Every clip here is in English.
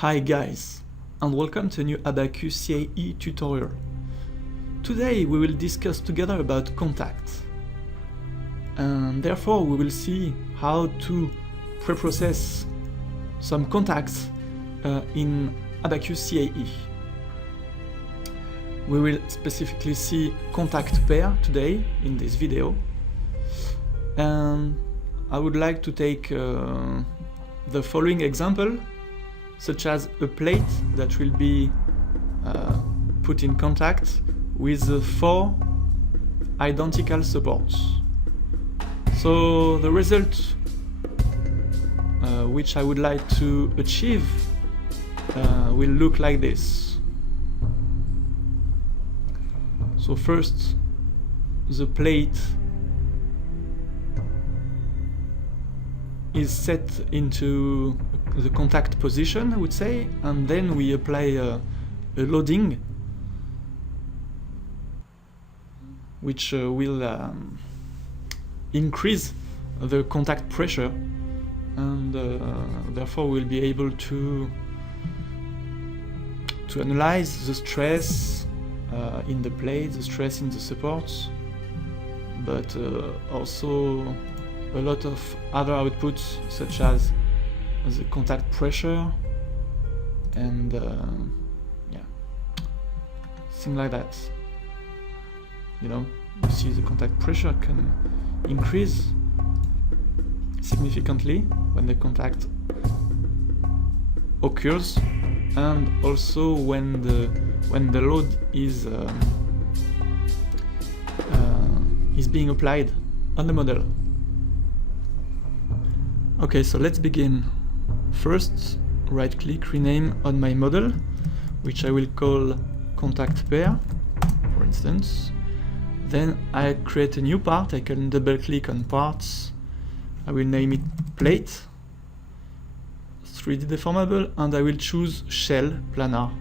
Hi guys, and welcome to a new Abaqus CAE tutorial. Today we will discuss together about contacts, and therefore we will see how to preprocess some contacts in Abaqus CAE. We will specifically see contact pair today in this video, and I would like to take the following example, such as a plate that will be put in contact with 4 identical supports. So the result which I would like to achieve will look like this. So first, the plate is set into the contact position, I would say, and then we apply a loading which will increase the contact pressure, and therefore we'll be able to analyze the stress in the plate, the stress in the supports, but also a lot of other outputs such as the contact pressure and yeah, things like that. You know, you see the contact pressure can increase significantly when the contact occurs, and also when the load is being applied on the model. Okay, so let's begin. First, right-click, rename on my model, which I will call contact pair, for instance. Then I create a new part. I can double-click on parts. I will name it plate, 3D deformable, and I will choose shell planar,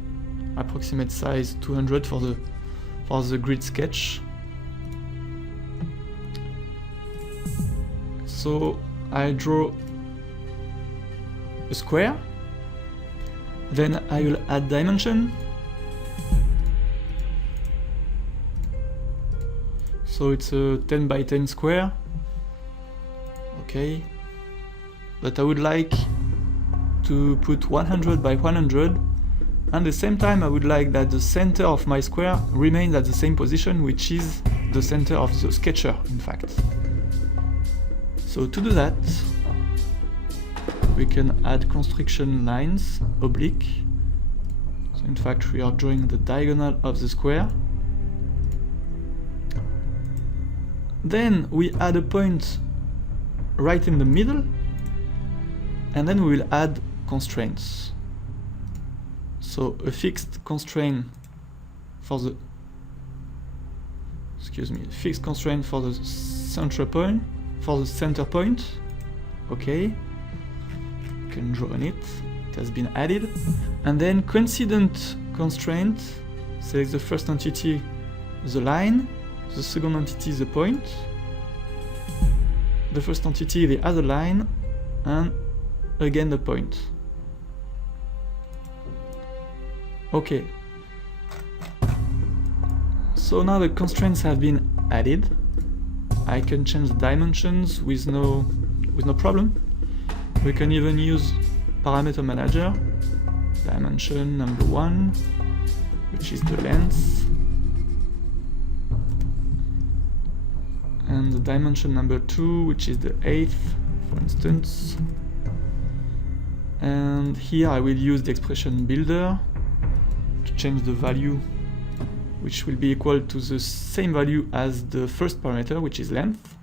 approximate size 200 for the grid sketch. So I draw a square, then I will add dimension. So it's a 10 by 10 square. Okay, but I would like to put 100 by 100, and at the same time I would like that the center of my square remains at the same position, which is the center of the sketcher, in fact. So to do that, we can add constriction lines, oblique. So in fact we are drawing the diagonal of the square. Then we add a point right in the middle, and then we will add constraints. So a fixed constraint for the fixed constraint for the center point. Okay, you can draw on it. It has been added. And then coincident constraint. Select the first entity, the line, the second entity, the point, the first entity, the other line, and again the point. Okay, so now the constraints have been added. I can change the dimensions with no problem. We can even use parameter manager, dimension number 1, which is the length, and the dimension number 2, which is the 8th, for instance. And here I will use the expression builder to change the value, which will be equal to the same value as the first parameter, which is length.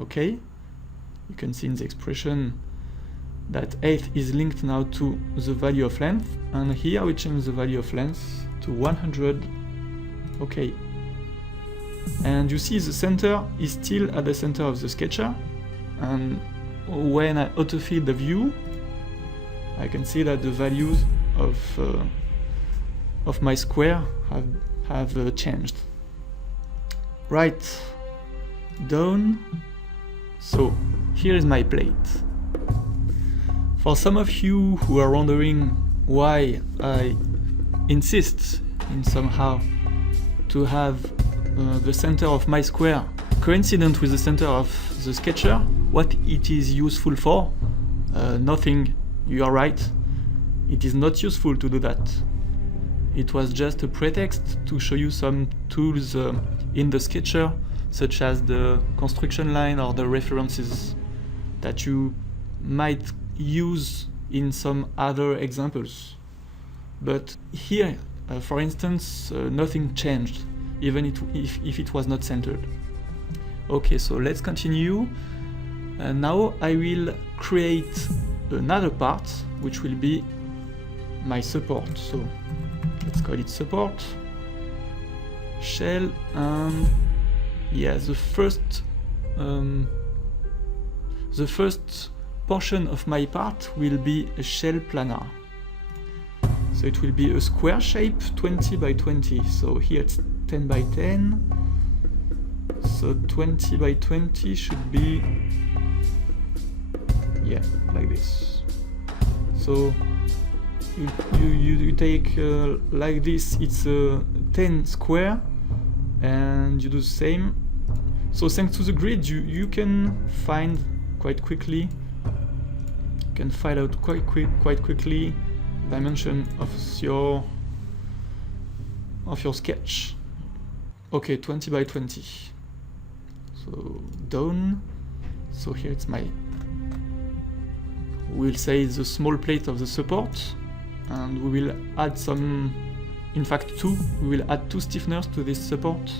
Okay, you can see in the expression that 8 is linked now to the value of length, and here we change the value of length to 100. Okay, and you see the center is still at the center of the sketcher, and when I autofill the view, I can see that the values of my square have changed. Right, done. So here is my plate. For some of you who are wondering why I insist in somehow to have the center of my square coincident with the center of the sketcher, what it is useful for. Nothing, you are right, it is not useful to do that. It was just a pretext to show you some tools in the sketcher, such as the construction line or the references that you might use in some other examples. But here, for instance, nothing changed, even if it was not centered. Okay, so let's continue. Now I will create another part, which will be my support. So let's call it support, shell, and yeah, the first portion of my part will be a shell planar. So it will be a square shape, 20 by 20. So here it's 10 by 10. So 20 by 20 should be, yeah, like this. So you take like this, it's a 10 square, and you do the same. So thanks to the grid, you can find quite quickly, you can find out quite quickly dimension of your sketch. Okay, 20 by 20. So done. So here it's my, we'll say the small plate of the support, and we will add some, in fact two, we will add 2 stiffeners to this support.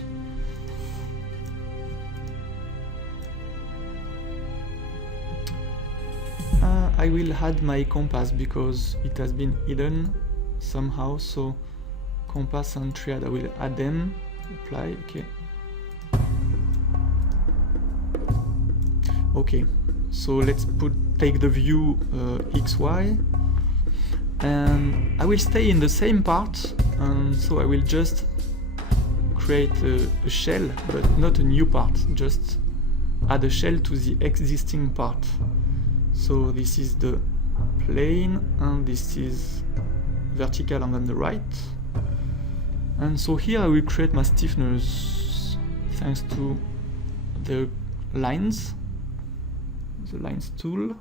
I will add my compass because it has been hidden somehow, so compass and triad, I will add them, apply, okay. Okay, so let's take the view XY, and I will stay in the same part, and so I will just create a shell, but not a new part, just add a shell to the existing part. So this is the plane, and this is vertical and on the right. And so here I will create my stiffeners thanks to the lines, the lines tool,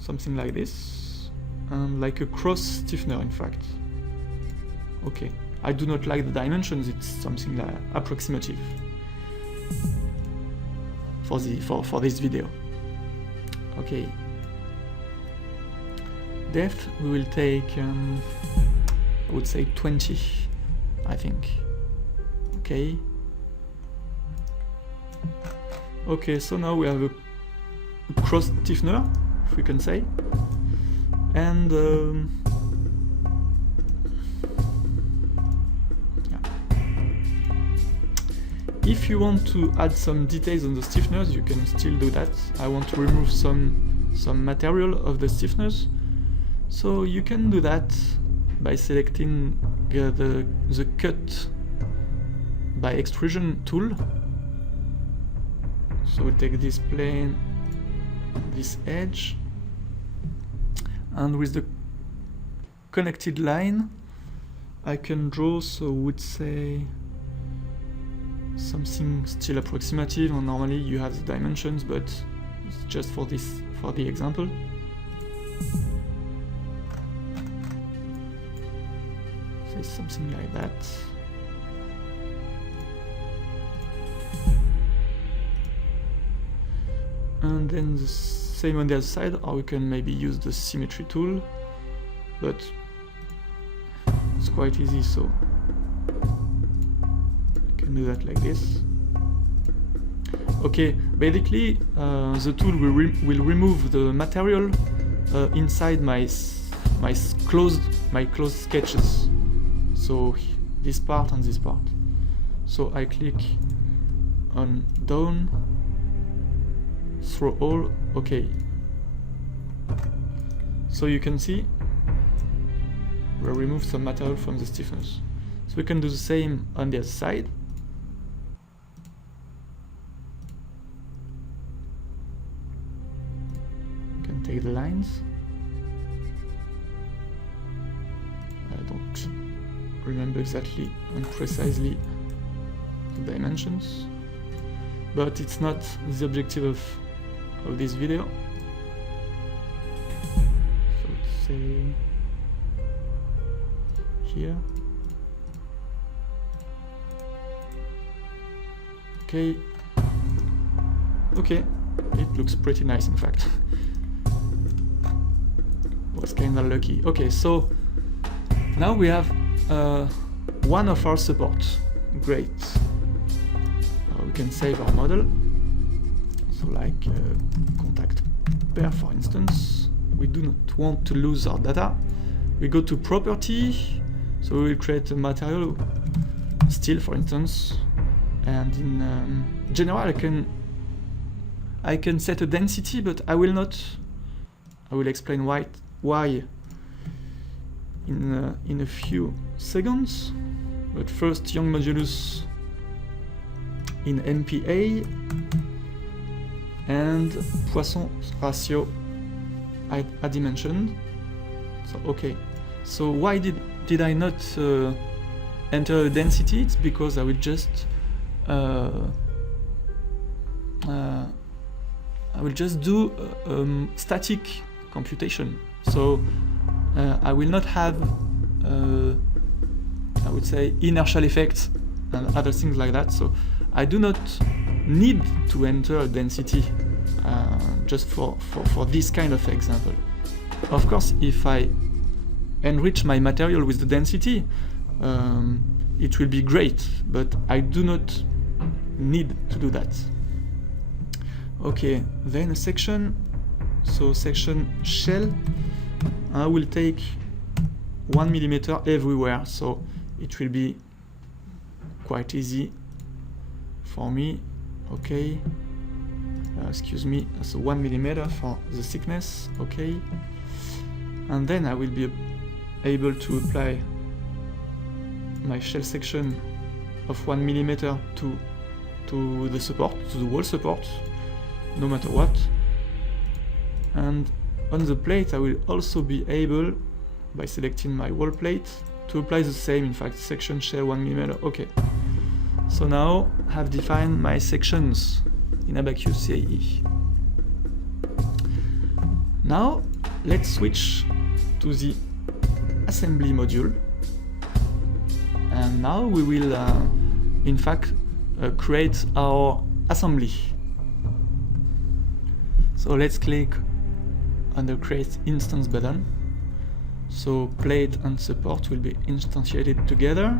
something like this, and like a cross stiffener in fact. Okay, I do not like the dimensions, it's something like approximative for this video. Okay, depth we will take I would say 20, I think. Okay. Okay, so now we have a cross stiffener, if we can say, and if you want to add some details on the stiffeners, you can still do that. I want to remove some material of the stiffeners, so you can do that by selecting the cut by extrusion tool. So we take this plane, this edge, and with the connected line I can draw, so would say something still approximative, and normally you have the dimensions, but it's just for the example. Say something like that. And then the same on the other side, or we can maybe use the symmetry tool, but it's quite easy, so you can do that like this. Okay, basically the tool will remove the material inside my closed sketches, so this part and this part. So I click on down, throw all, okay. So you can see we remove some material from the stiffeners. So we can do the same on the other side. You can take the lines. don't remember exactly and precisely the dimensions, but it's not the objective of this video. So let's say here. Okay. Okay, it looks pretty nice in fact. Was kinda lucky. Okay, so now we have one of our supports. Great. We can save our model. So like contact pair, for instance. We do not want to lose our data. We go to property. So we will create a material steel, for instance. And in general, I can set a density, but I will not. I will explain why in a few seconds. But first, Young modulus in MPA and Poisson ratio I dimensioned. So okay. So why did I not enter a density? It's because I will just do static computation. So I will not have, I would say, inertial effects and other things like that. So I do not need to enter a density just for this kind of example. Of course, if I enrich my material with the density, it will be great, but I do not need to do that. Okay, then a section. So section shell, I will take 1 millimeter everywhere, so it will be quite easy for me. Okay, excuse me, so 1 millimeter for the thickness. Okay, and then I will be able to apply my shell section of 1 millimeter to the support, to the wall support, no matter what. And on the plate I will also be able, by selecting my wall plate, to apply the same, in fact, section shell 1 millimeter. Okay, so now I have defined my sections in Abaqus CAE. Now let's switch to the assembly module, and now we will in fact create our assembly. So let's click on the create instance button. So plate and support will be instantiated together.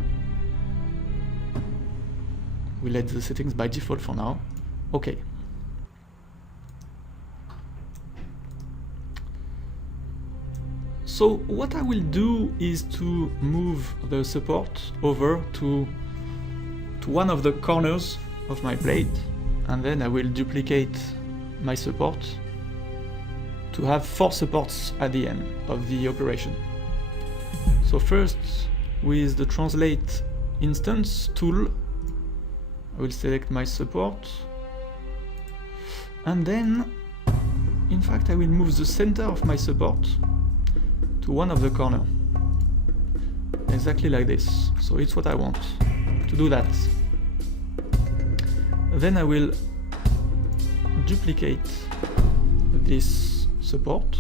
We let the settings by default for now. Okay. So what I will do is to move the support over to one of the corners of my plate, and then I will duplicate my support to have 4 supports at the end of the operation. So first, with the translate instance tool, I will select my support, and then in fact I will move the center of my support to one of the corner, exactly like this. So it's what I want to do that. Then I will duplicate this support.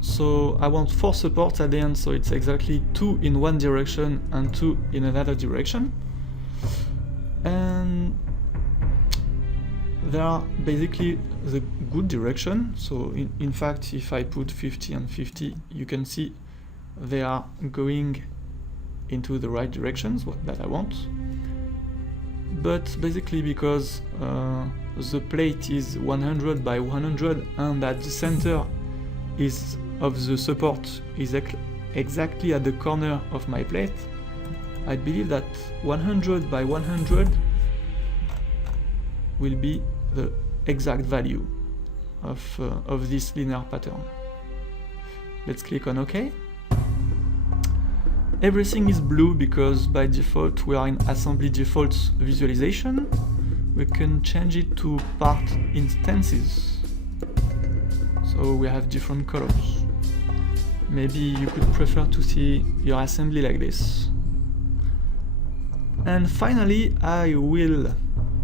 So I want 4 supports at the end, so it's exactly 2 in one direction and 2 in another direction. And they are basically the good direction. So in fact, if I put 50 and 50, you can see they are going into the right directions that I want. But basically, because the plate is 100 by 100 and that the center of the support is exactly at the corner of my plate, I believe that 100 by 100 will be the exact value of this linear pattern. Let's click on OK. Everything is blue because by default we are in assembly default visualization. We can change it to part instances, so we have different colors. maybe you could prefer to see your assembly like this. And finally, I will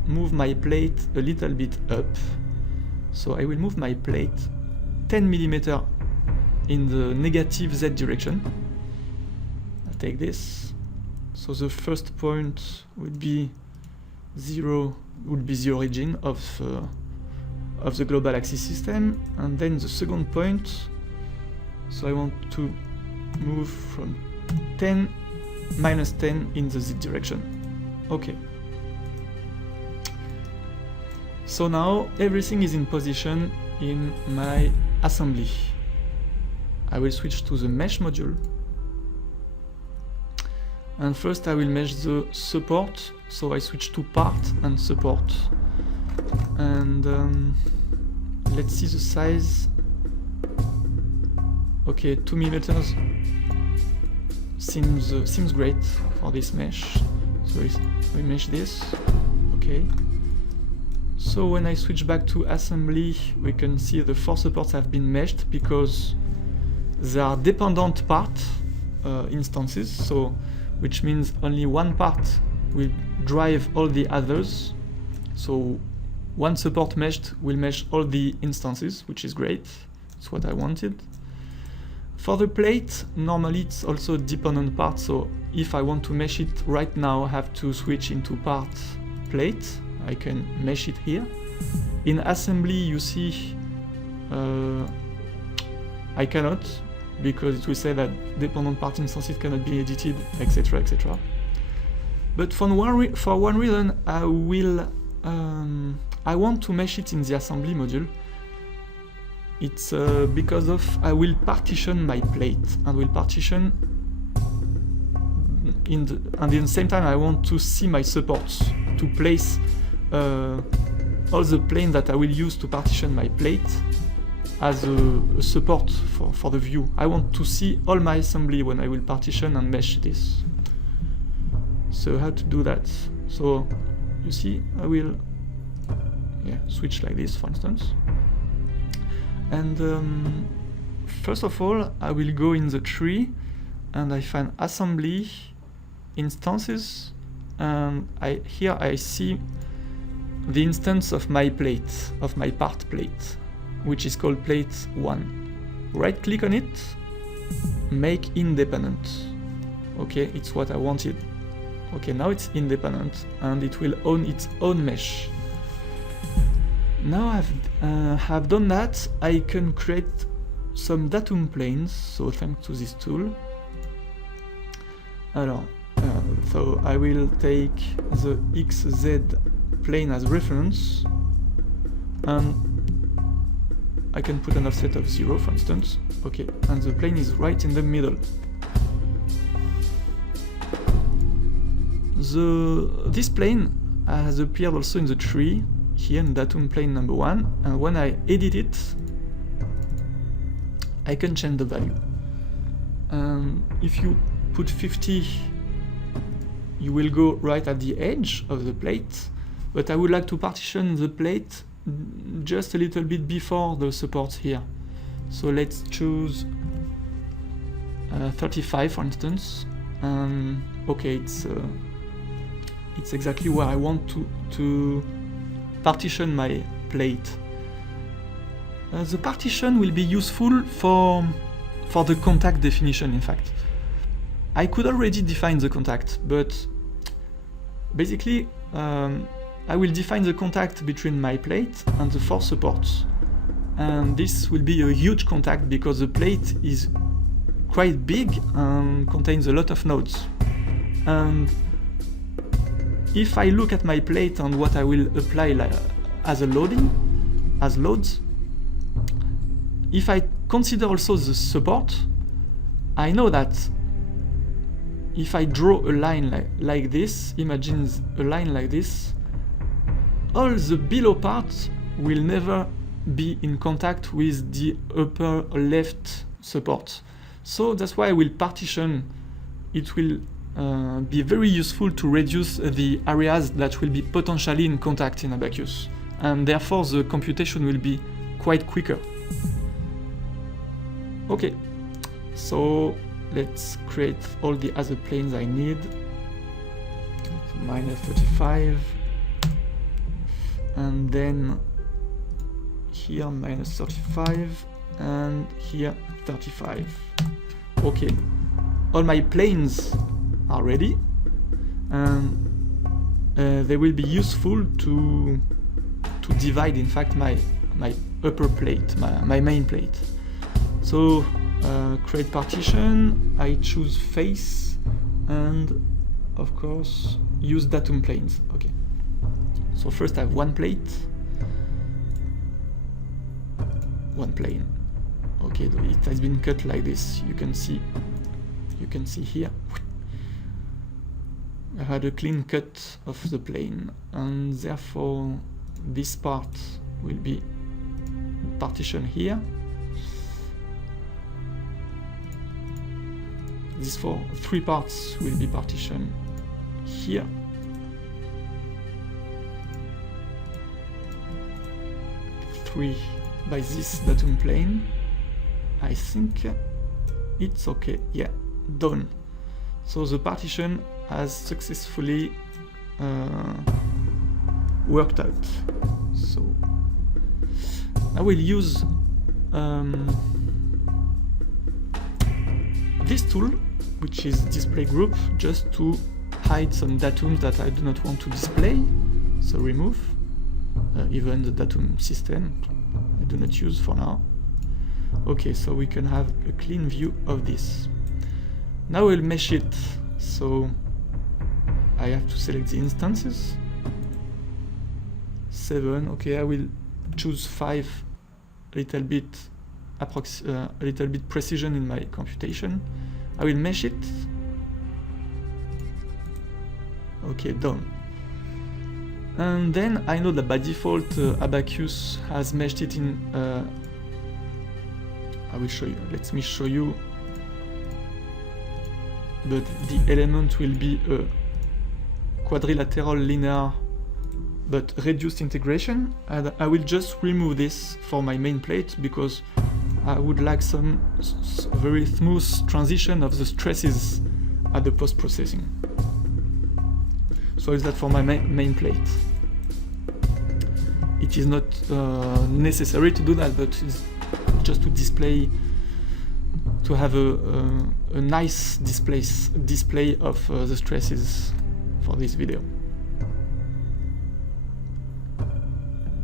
move my plate a little bit up. So I will move my plate 10 millimeter in the negative Z direction. I take this. So the first point would be zero, would be the origin of the global axis system, and then the second point. So I want to move from 10 minus 10 in the Z direction. Okay. So now everything is in position in my assembly. I will switch to the mesh module. And first I will mesh the support. So I switch to part and support. And let's see the size. Okay, 2 millimeters seems great for this mesh. So we mesh this. Okay. So when I switch back to assembly, we can see the 4 supports have been meshed because they are dependent part instances. So which means only one part will drive all the others. So one support meshed will mesh all the instances, which is great. That's what I wanted. For the plate, normally it's also dependent part, so if I want to mesh it right now, I have to switch into part plate. I can mesh it here. In assembly, you see, I cannot, because it will say that dependent part instances cannot be edited, etc., etc. But for one reason, I want to mesh it in the assembly module. It's because of I will partition my plate and will partition and at the same time I want to see my supports to place all the plane that I will use to partition my plate as a support for the view. I want to see all my assembly when I will partition and mesh this. So how to do that? So you see, I will switch like this, for instance. And first of all, I will go in the tree and I find assembly, instances, and here I see the instance of my plate, of my part plate, which is called plate 1. Right click on it, make independent. Okay, it's what I wanted. Okay, now it's independent and it will own its own mesh. Now I have done that, I can create some datum planes, so thanks to this tool. So I will take the XZ plane as reference, and I can put an offset of 0, for instance. Okay, and the plane is right in the middle. This plane has appeared also in the tree, here in datum plane number 1, and when I edit it, I can change the value. If you put 50, you will go right at the edge of the plate, but I would like to partition the plate just a little bit before the supports here. So let's choose 35, for instance. Okay, it's exactly where I want to partition my plate. The partition will be useful for the contact definition, in fact. I could already define the contact, but basically I will define the contact between my plate and the 4 supports. And this will be a huge contact because the plate is quite big and contains a lot of nodes. And if I look at my plate and what I will apply as loads, if I consider also the support, I know that if I draw a line like this, imagine a line like this, all the below part will never be in contact with the upper left support. So that's why I will partition. It will be very useful to reduce the areas that will be potentially in contact in Abaqus, and therefore the computation will be quite quicker. Okay, So let's create all the other planes I need. So minus 35, and then here minus 35, and here 35. Okay, all my planes are ready, and they will be useful to divide, in fact, my upper plate, my main plate. So create partition, I choose face, and of course use datum planes. Okay, so first I have one plate, one plane. Okay, it has been cut like this. You can see here I had a clean cut of the plane, and therefore this part will be partition here. These three parts will be partition here. Three by this datum plane. I think it's okay. Yeah, done. So the partition has successfully worked out. So I will use this tool, which is display group, just to hide some datums that I do not want to display. So remove even the datum system I do not use for now. Okay, so we can have a clean view of this. Now we'll mesh it. So I have to select the instances. 7. Okay, I will choose 5. A little bit precision in my computation. I will mesh it. Okay, done. And then I know that by default Abaqus has meshed it in. I will show you. Let me show you. But the element will be a quadrilateral linear but reduced integration, and I will just remove this for my main plate because I would like some very smooth transition of the stresses at the post-processing. So is that for my main plate. It is not necessary to do that, but it's just to display, to have a nice display of the stresses for this video.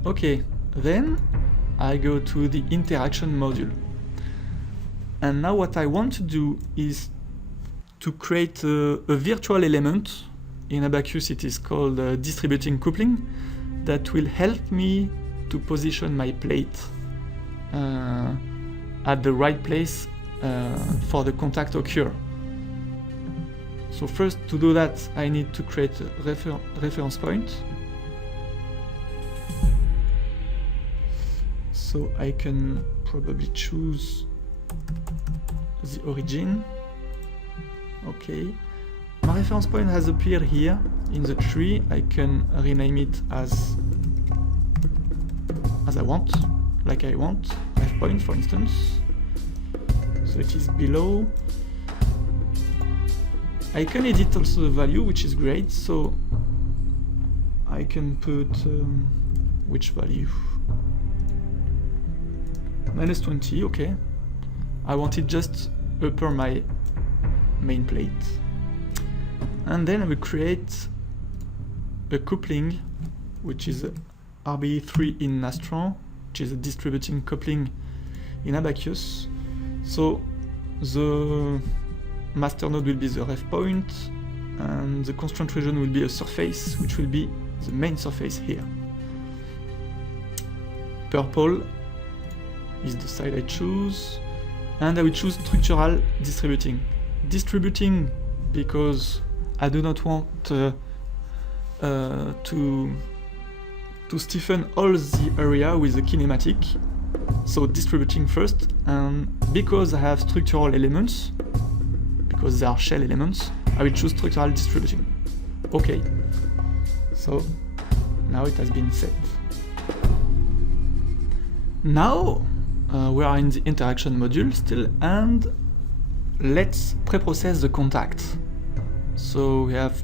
Okay, then I go to the interaction module. And now what I want to do is to create a virtual element. In Abaqus it is called distributing coupling, that will help me to position my plate at the right place for the contact occur. So first, to do that, I need to create a reference point. So I can probably choose the origin. Okay. My reference point has appeared here in the tree. I can rename it as I want, like I want, 5 points for instance. So it is below. I can edit also the value, which is great. So I can put which value? -20, okay. I want it just upper my main plate. And then I will create a coupling, which is RB3 in Nastran, which is a distributing coupling in Abaqus. So the master node will be the ref point, and the constraint region will be a surface, which will be the main surface here. Purple is the side I choose, and I will choose structural distributing. Distributing because I do not want to stiffen all the area with the kinematic. So distributing first, and because I have structural elements, because they are shell elements, I will choose structural distributing. Okay, so now it has been set. Now we are in the interaction module still, and let's preprocess the contact. So we have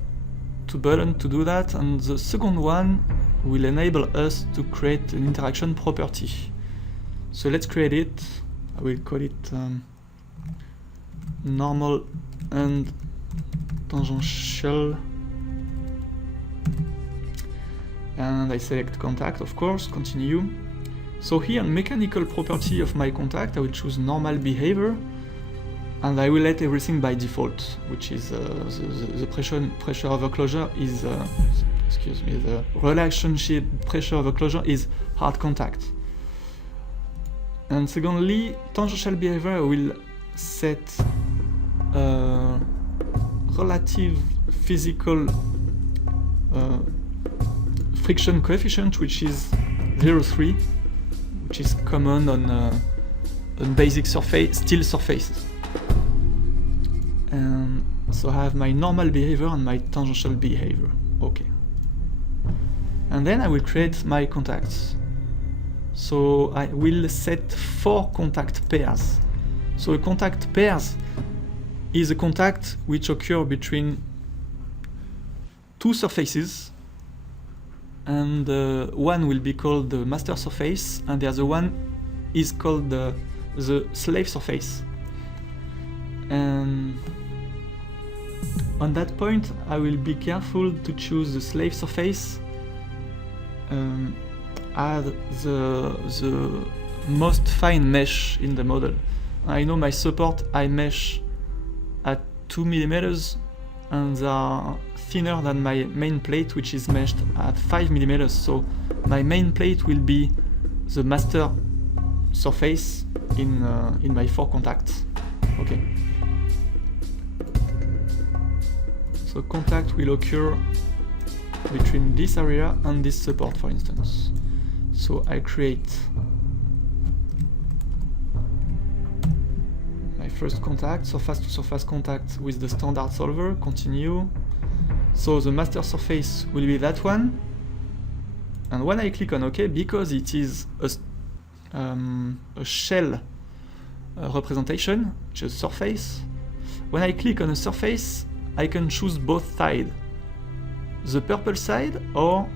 two buttons to do that, and the second one will enable us to create an interaction property. So let's create it. I will call it normal and tangential, and I select contact, of course, continue. So here, mechanical property of my contact, I will choose normal behavior, and I will let everything by default, which is the pressure over closure is, excuse me, the relationship pressure over closure is hard contact. And secondly, tangential behavior, I will set relative physical friction coefficient, which is 0.3, which is common on basic surface, steel surfaces. And so I have my normal behavior and my tangential behavior. Okay. And then I will create my contacts. So I will set 4 contact pairs. So a contact pairs is a contact which occur between 2 surfaces, and one will be called the master surface, and the other one is called the slave surface. And on that point, I will be careful to choose the slave surface as the most fine mesh in the model. I know my support I mesh at 2 mm, and they are thinner than my main plate, which is meshed at 5 mm. So my main plate will be the master surface in my 4 contacts. Okay. So contact will occur between this area and this support, for instance. So I create my first contact, surface to surface contact with the standard solver, continue. So the master surface will be that one. And when I click on OK, because it is a shell representation, which is surface, when I click on a surface, I can choose both sides. The purple side, or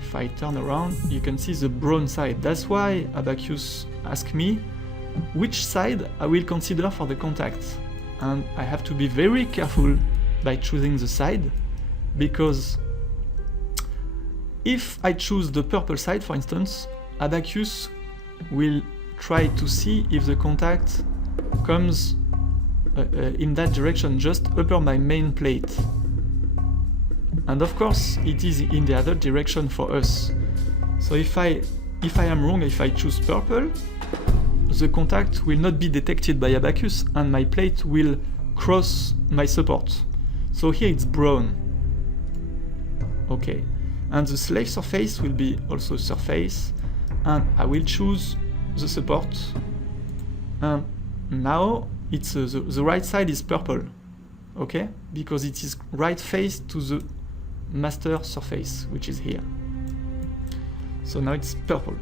if I turn around, you can see the brown side. That's why Abaqus asked me which side I will consider for the contact. And I have to be very careful by choosing the side, because if I choose the purple side, for instance, Abaqus will try to see if the contact comes in that direction, just upper my main plate. And of course, it is in the other direction for us. So if I am wrong, if I choose purple, the contact will not be detected by Abaqus, and my plate will cross my support. So here it's brown. Okay. And the slave surface will be also surface, and I will choose the support. And now it's the right side is purple. Okay? Because it is right face to the master surface, which is here. So now it's purple.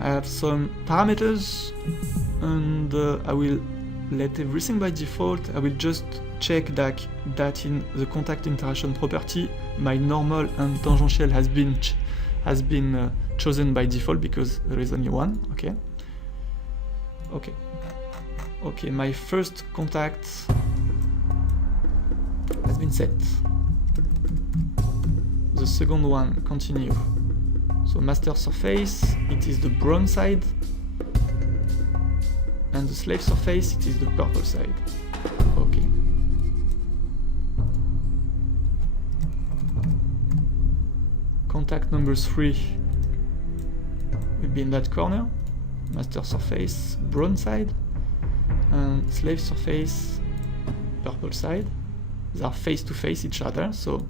I have some parameters, and I will let everything by default. I will just check that in the contact interaction property, my normal and tangential has been chosen by default, because there is only one. Okay. Okay. Okay. My first contact has been set. The second one, continue. So master surface, it is the brown side, and the slave surface, it is the purple side. Okay. Contact number 3 will be in that corner. Master surface, brown side, and slave surface, purple side. They are face to face each other, so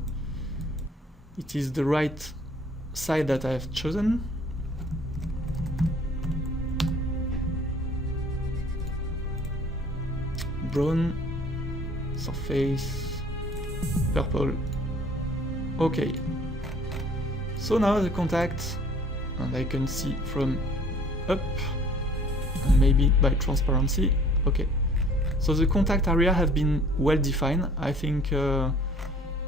it is the right side that I have chosen. Brown surface, purple. Okay. So now the contact, and I can see from up maybe by transparency. Okay, so the contact area have been well defined. I think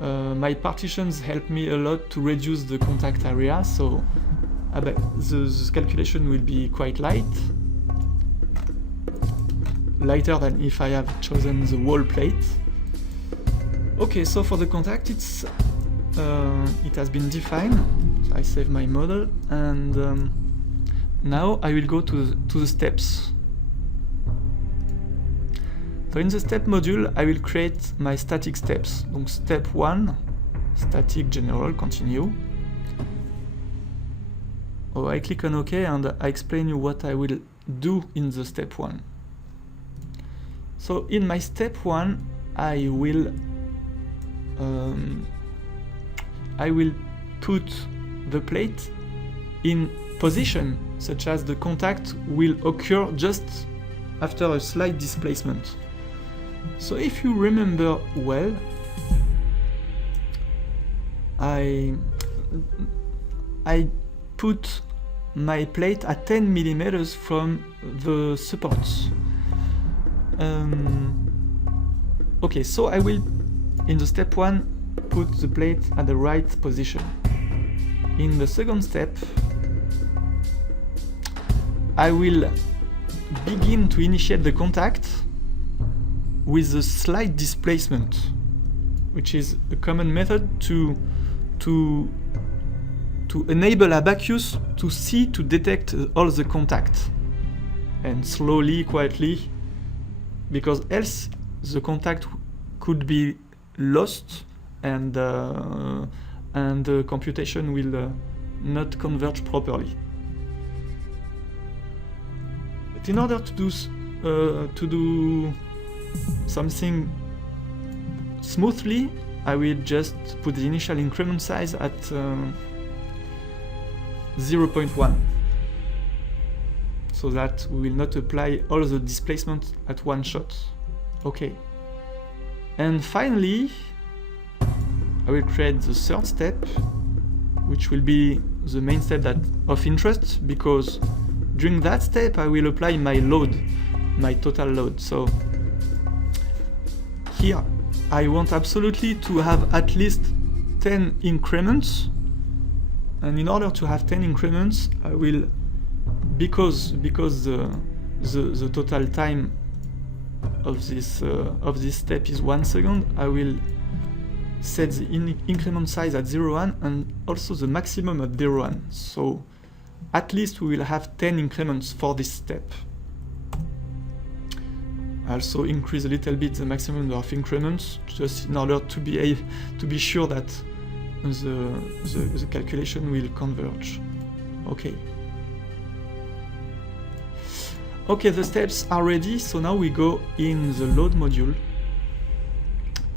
my partitions help me a lot to reduce the contact area, so the calculation will be quite lighter than if I have chosen the wall plate. Okay, so for the contact, it has been defined. So I save my model, and now I will go to the steps. So in the step module, I will create my static steps. Donc step 1, static general, continue. Oh, I click on OK, and I explain you what I will do in the step 1. So in my step 1, I will put the plate in position such as the contact will occur just after a slight displacement. So if you remember well, I put my plate at 10 millimeters from the supports. Okay, so I will, in the step 1, put the plate at the right position. In the second step, I will begin to initiate the contact with a slight displacement, which is a common method to enable Abaqus to detect all the contact, and slowly, quietly, because else the contact could be lost, and the computation will not converge properly. But in order to do something smoothly, I will just put the initial increment size at 0.1, so that we will not apply all the displacement at one shot. Okay. And finally, I will create the third step, which will be the main step of interest, because during that step I will apply my load, my total load. So here I want absolutely to have at least 10 increments, and in order to have 10 increments, I will, because the total time of this step is 1 second, I will set the increment size at 0.1 and also the maximum at 0.1. So at least we will have 10 increments for this step. I also increase a little bit the maximum number of increments, just in order to be sure that the calculation will converge. Okay. Okay, the steps are ready, so now we go in the load module.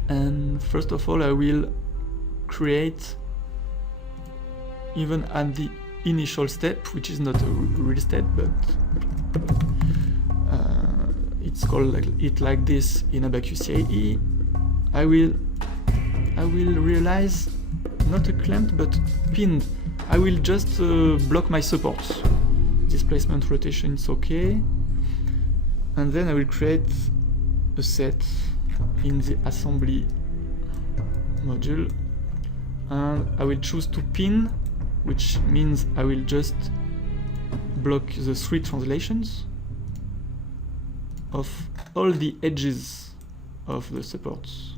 And first of all, I will create, even at the initial step, which is not a real step, but it's called like this in Abaqus CAE. I will realize not a clamped but pinned. I will just block my supports. Displacement rotation is okay, and then I will create a set in the assembly module, and I will choose to pin, which means I will just block the 3 translations of all the edges of the supports.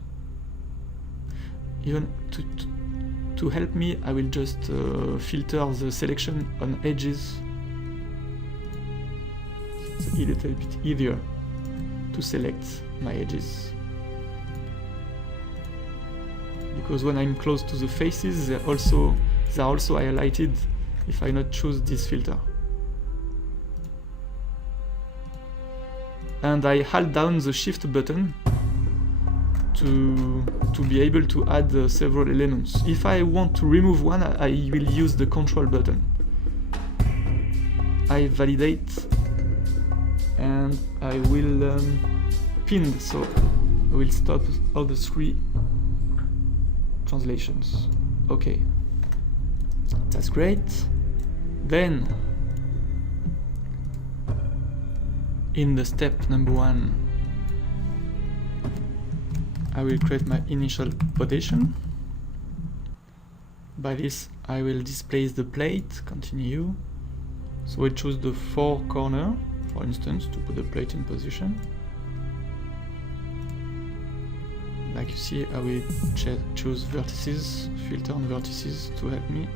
Even to help me, I will just filter the selection on edges. It's a little bit easier to select my edges, because when I'm close to the faces, they're also highlighted if I not choose this filter. And I hold down the shift button to be able to add several elements. If I want to remove one, I will use the control button. I validate, and I will pin, so I will stop all the 3 translations. Okay, that's great. Then in the step number 1, I will create my initial position. By this, I will displace the plate, continue. So I choose the 4 corner, for instance, to put the plate in position. Like you see, I will choose vertices, filter on vertices to help me.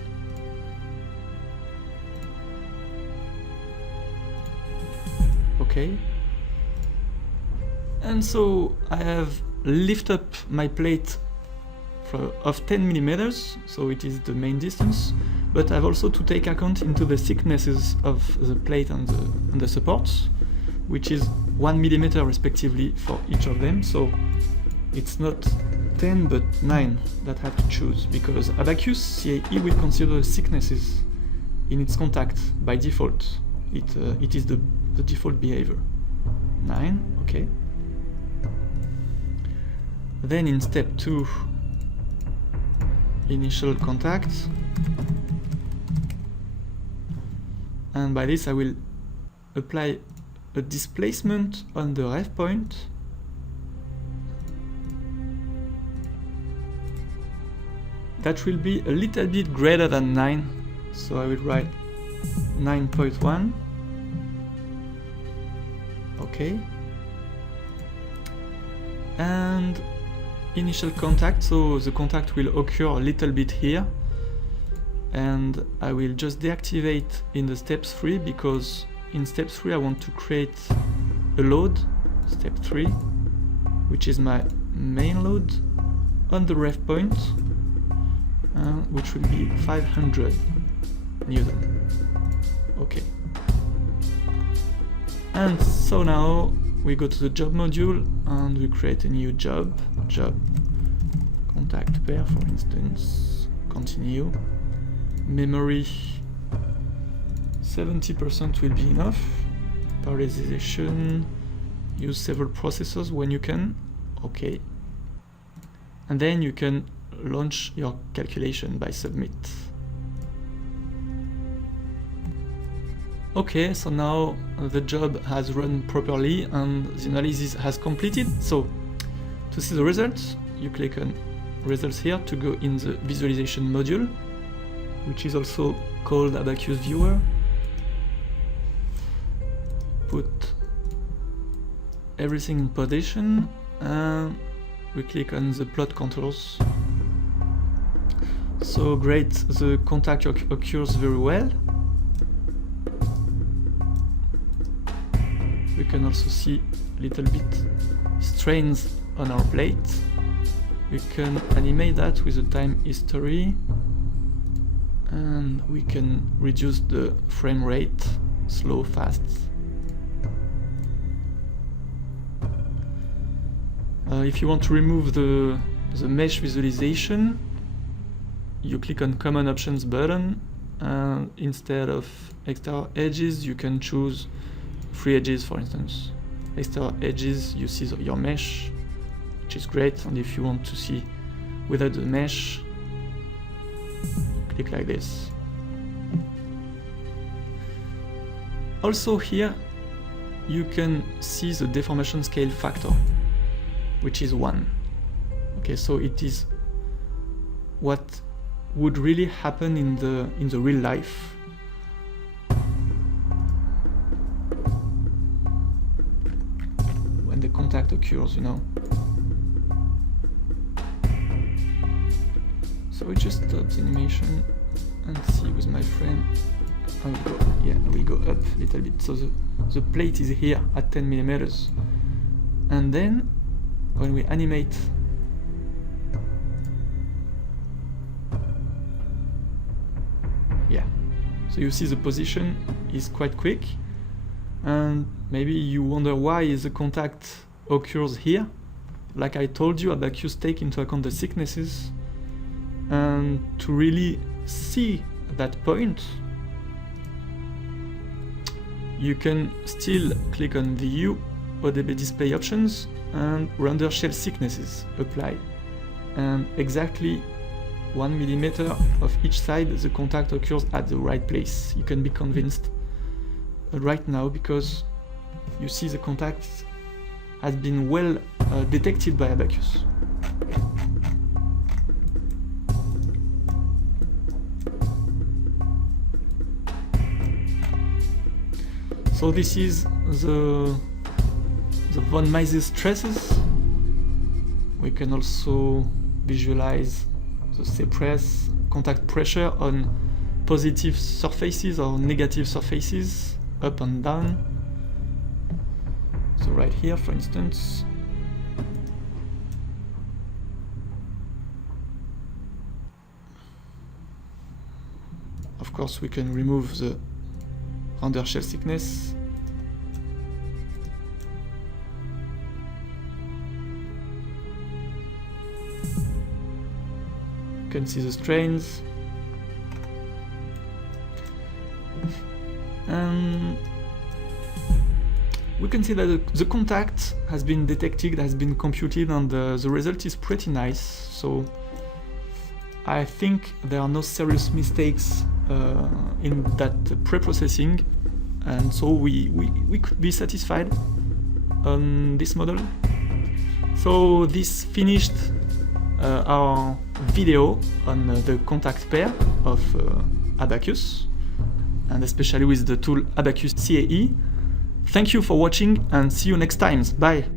Okay. And so I have lift up my plate of 10 millimeters, so it is the main distance, but I have also to take account into the thicknesses of the plate and the supports, which is 1 millimeter respectively for each of them. So it's not 10 but 9 that I have to choose, because Abaqus CAE will consider the thicknesses in its contact by default. It is the default behavior. 9, okay. Then in step 2, initial contact, and by this I will apply a displacement on the ref point that will be a little bit greater than 9, so I will write 9.1. Okay. And initial contact, so the contact will occur a little bit here, and I will just deactivate in the steps 3, because in step 3 I want to create a load, step 3, which is my main load on the ref point, which will be 500 Newton. Okay. And so now we go to the job module and we create a new job contact pair, for instance, continue. Memory 70% will be enough. Parallelization, use several processors when you can. Okay. And then you can launch your calculation by submit. Okay, so now the job has run properly and the analysis has completed. So to see the results, you click on results here to go in the visualization module, which is also called Abaqus Viewer. Put everything in position and we click on the plot contours. So great, the contact occurs very well. We can also see a little bit strains on our plate. We can animate that with the time history, and we can reduce the frame rate, slow, fast. If you want to remove the mesh visualization, you click on Common Options button, and instead of exterior edges, you can choose 3 edges, for instance. Exterior edges, you see your mesh, which is great, and if you want to see without the mesh, click like this. Also here, you can see the deformation scale factor, which is 1. Okay, so it is what would really happen in the real life. When the contact occurs, you know. So we just stop the animation and see with my frame. I will go, yeah, I will go up a little bit. So the plate is here at 10 millimeters, and then when we animate, yeah, so you see the position is quite quick, and maybe you wonder why the contact occurs here. Like I told you, Abaqus take into account the thicknesses, and to really see that point, you can still click on View, ODB Display Options, and Render Shell Thicknesses apply, and exactly 1 millimeter of each side the contact occurs at the right place. You can be convinced right now, because you see the contact has been well detected by Abaqus. So this is the von Mises stresses. We can also visualize the C-press contact pressure on positive surfaces or negative surfaces, up and down. So right here, for instance. Of course, we can remove the under shell thickness. You can see the strains. And we can see that the contact has been detected, has been computed, and the result is pretty nice. So I think there are no serious mistakes in that pre-processing, and so we could be satisfied on this model. So this finished our video on the contact pair of Abaqus, and especially with the tool Abaqus CAE. Thank you for watching and see you next time. Bye!